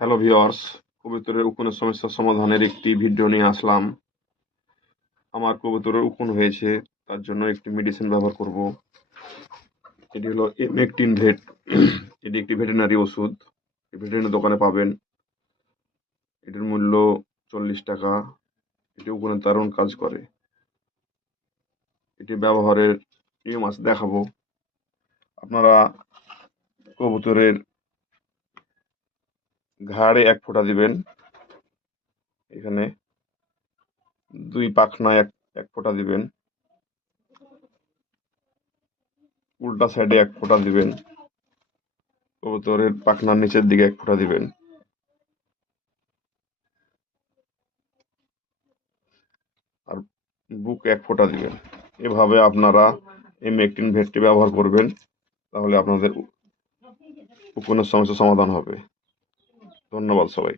Hello viewers, কবুতরের উকুনের সমস্যা সমাধানের একটি ভিডিও নিয়ে আসলাম। আমার কবুতরের উকুন হয়েছে, তার জন্য একটি মেডিসিন ব্যবহার করব। এটি হলো এমেকটিন ভেট। এটি একটি ভেটেরিনারি ওষুধ, ভেটেরিনারি দোকানে পাবেন। এটির মূল্য 40 টাকা। এটি উকুনের দারুণ কাজ করে। এটি ব্যবহারের নিয়ম আছে, দেখাবো। আপনারা কবুতরের ঘাড়ে 1 ফোঁটা দিবেন, এখানে 2 পাখনায় এক ফোঁটা দিবেন, উল্টা সাইডে 1 ফোঁটা দিবেন, কবুতরের পাখনার নিচের দিকে 1 ফোঁটা দিবেন, আর বুকে 1 ফোঁটা দিবেন। এভাবে আপনারা এমেকটিন ভেটটি ব্যবহার করবেন, তাহলে আপনাদের উকুনের সমস্যার সমাধান হবে। ধন্যবাদ সবাই।